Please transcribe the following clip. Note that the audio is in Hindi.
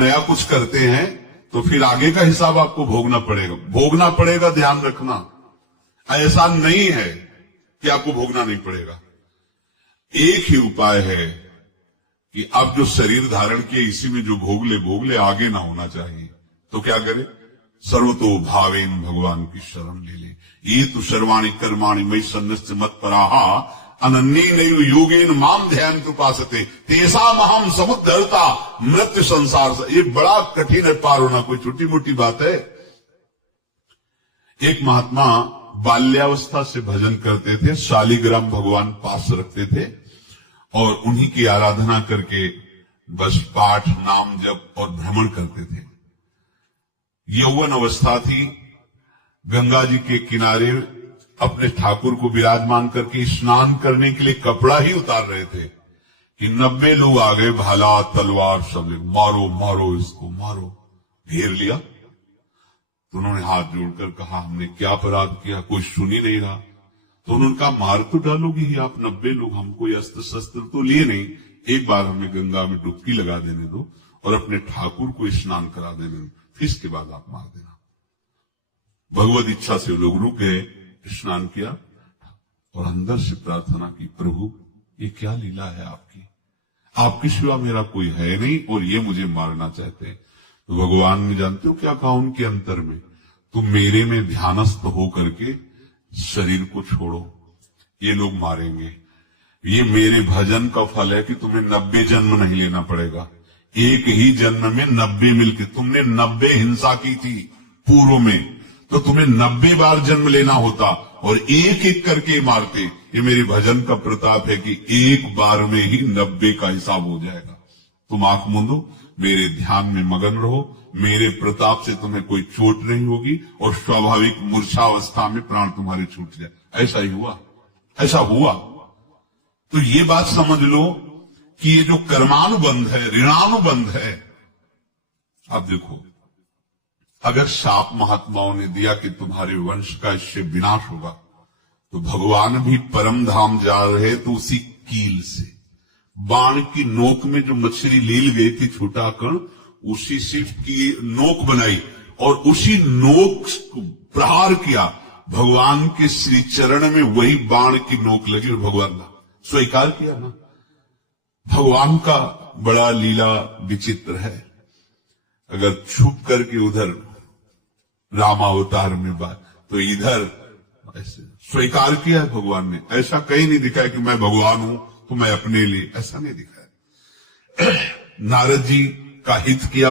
नया कुछ करते हैं तो फिर आगे का हिसाब आपको भोगना पड़ेगा, ध्यान रखना। ऐसा नहीं है कि आपको भोगना नहीं पड़ेगा। एक ही उपाय है कि आप जो शरीर धारण किए इसी में जो भोग ले, आगे ना होना चाहिए। तो क्या करे? सर्वतो भावेन भगवान की शरण ले ले। ये तो सर्वाणी कर्माणि मयि सन्न्यस्य मत्पराहा अनन्येनैव योगेन माम ध्यान उपासते तेषामहं समुद्धरता मृत्यु संसार से। ये बड़ा कठिन है पार होना, कोई छोटी मोटी बात है। एक महात्मा बाल्यावस्था से भजन करते थे, शालिग्राम भगवान पास रखते थे और उन्हीं की आराधना करके बस पाठ, नाम, जप और भ्रमण करते थे। यौवन अवस्था थी, गंगा जी के किनारे अपने ठाकुर को विराजमान करके स्नान करने के लिए कपड़ा ही उतार रहे थे कि 90 लोग आ गए, भाला तलवार सब, मारो मारो इसको मारो, घेर लिया। तो उन्होंने हाथ जोड़कर कहा, हमने क्या अपराध किया? कोई सुन ही नहीं रहा। तो उन्होंने कहा, मार तो डालोगी ही आप 90 लोग, हम कोई अस्त्र शस्त्र तो लिए नहीं, एक बार हमें गंगा में डुबकी लगा देने दो और अपने ठाकुर को स्नान करा देने दो, फिर इसके बाद आप मार देना। भगवत इच्छा से लोग रुक गए, स्नान किया और अंदर से प्रार्थना की, प्रभु ये क्या लीला है आपकी? आपके सिवा मेरा कोई है नहीं और ये मुझे मारना चाहते हैं। तो भगवान ने, जानते हो क्या कहा उनके अंतर में? तुम मेरे में ध्यानस्थ हो करके शरीर को छोड़ो, ये लोग मारेंगे। ये मेरे भजन का फल है कि तुम्हें 90 जन्म नहीं लेना पड़ेगा। एक ही जन्म में 90 मिलके, तुमने 90 हिंसा की थी पूर्व में, तो तुम्हें 90 बार जन्म लेना होता और एक एक करके मारते। ये मेरे भजन का प्रताप है कि एक बार में ही 90 का हिसाब हो जाएगा। तुम आंख मूंदो, मेरे ध्यान में मगन रहो, मेरे प्रताप से तुम्हें कोई चोट नहीं होगी और स्वाभाविक मूर्छावस्था में प्राण तुम्हारे छूट जाए। ऐसा ही हुआ, ऐसा हुआ। तो ये बात समझ लो कि ये जो कर्मानुबंध है, ऋणानुबंध है। अब देखो, अगर शाप महात्माओं ने दिया कि तुम्हारे वंश का इससे विनाश होगा, तो भगवान भी परम धाम जा रहे तो उसी कील से, बाण की नोक में जो मछली लील गई थी, छोटा कण, उसी से की नोक बनाई और उसी नोक को प्रहार किया। भगवान के श्री चरण में वही बाण की नोक लगी और भगवान ने स्वीकार किया ना। भगवान का बड़ा लीला विचित्र है। अगर छुप करके उधर रामावतार में बात, तो इधर ऐसे स्वीकार किया है भगवान ने। ऐसा कहीं नहीं दिखा है कि मैं भगवान हूं तो मैं अपने लिए, ऐसा नहीं दिखा है। नारद जी का हित किया।